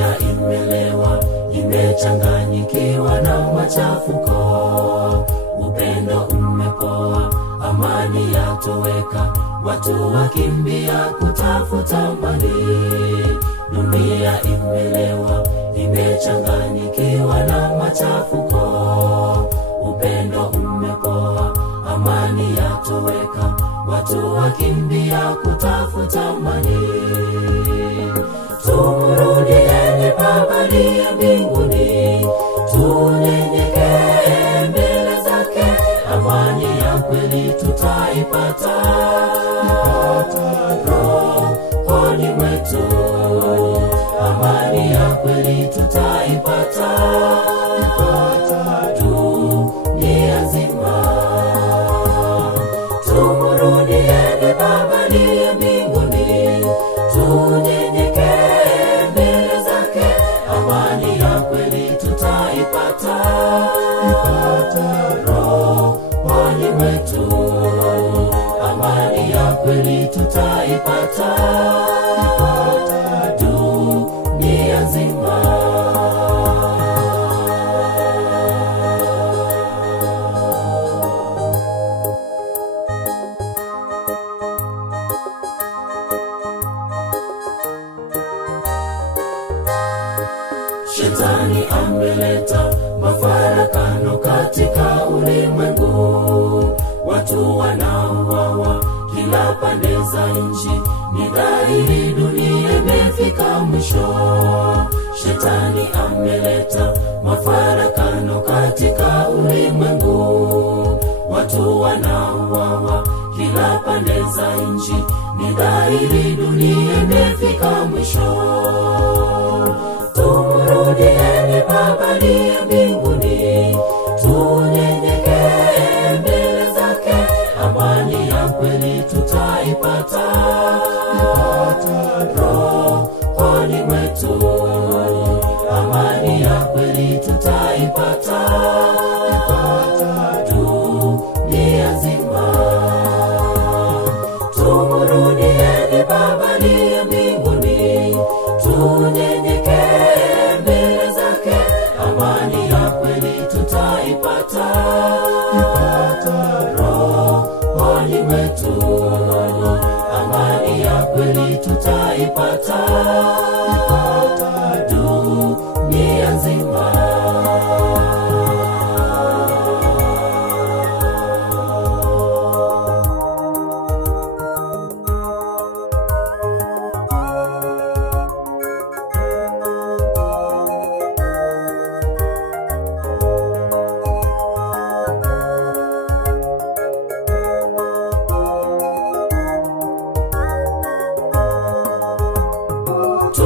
Dunia imelewa, imechanganyikiwa na machafuko. Upendo umepoa, amani yatoweka, watu wakimbia kutafuta mali. Dunia imelewa, imechanganyikiwa na machafuko. Upendo umepoa, amani yatoweka, watu wakimbia kutafuta mali. Tumurudieni Baba aliye mbinguni, tunyenyekee mbele zake, amani ya kweli tutaipata. Rohoni mwetu, amani ya kweli tutaipata. Dunia nzima. Tumurudieni Baba aliye mbinguni, tunyenyekee mbele zake, amani ya kweli tutaipata. Rohoni mwetu, amani ya kweli tutaipata. Dunia nzima. Shetani ameleta mafarakano katika ulimwengu. Watu wanauawa kila pande za nchi, ni dhahiri dunia imefika mwisho. Shetani ameleta mafarakano katika ulimwengu. Watu wanauawa kila pande za nchi, ni dhahiri dunia imefika mwisho. Tumurudieni Baba aliye mbinguni, tunyenyekee mbele zake, amani ya kweli tutaipata. Rohoni mwetu, amani ya kweli tutaipata. Dunia nzima. Tumurudieni Baba aliye mbinguni, tunyenyekee mbele zake, amani ya kweli tutaipata. Rohoni mwetu, amani ya kweli tutaipata. Dunia nzima.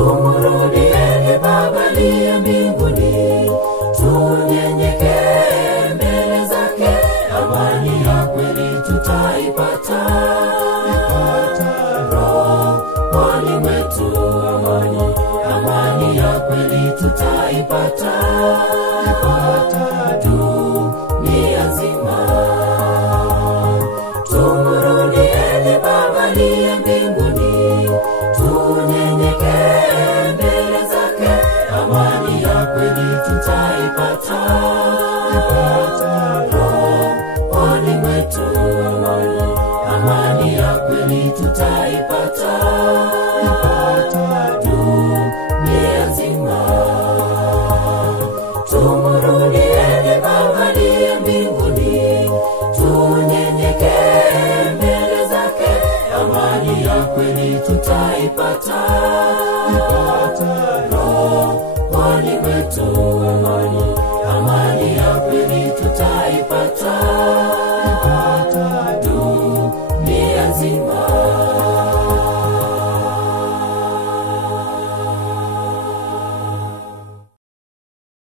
Tumurudieni Baba aliye mbinguni, tunyenyekee mbele zake, amani ya kweli tutaipata. Rohoni mwetu, amani ya kweli tutaipata. Dunia nzima. Tumurudieni Baba aliye mbinguni, tunyenyekee mbele zake, amani ya kweli tutaipata. Rohoni mwetu, amani ya kweli tutaipata. Dunia nzima. Tumurudieni Baba aliye mbinguni, tunyenyekee mbele zake, amani ya kweli tutaipata. Rohoni mwetu, amani ya kweli tutaipata.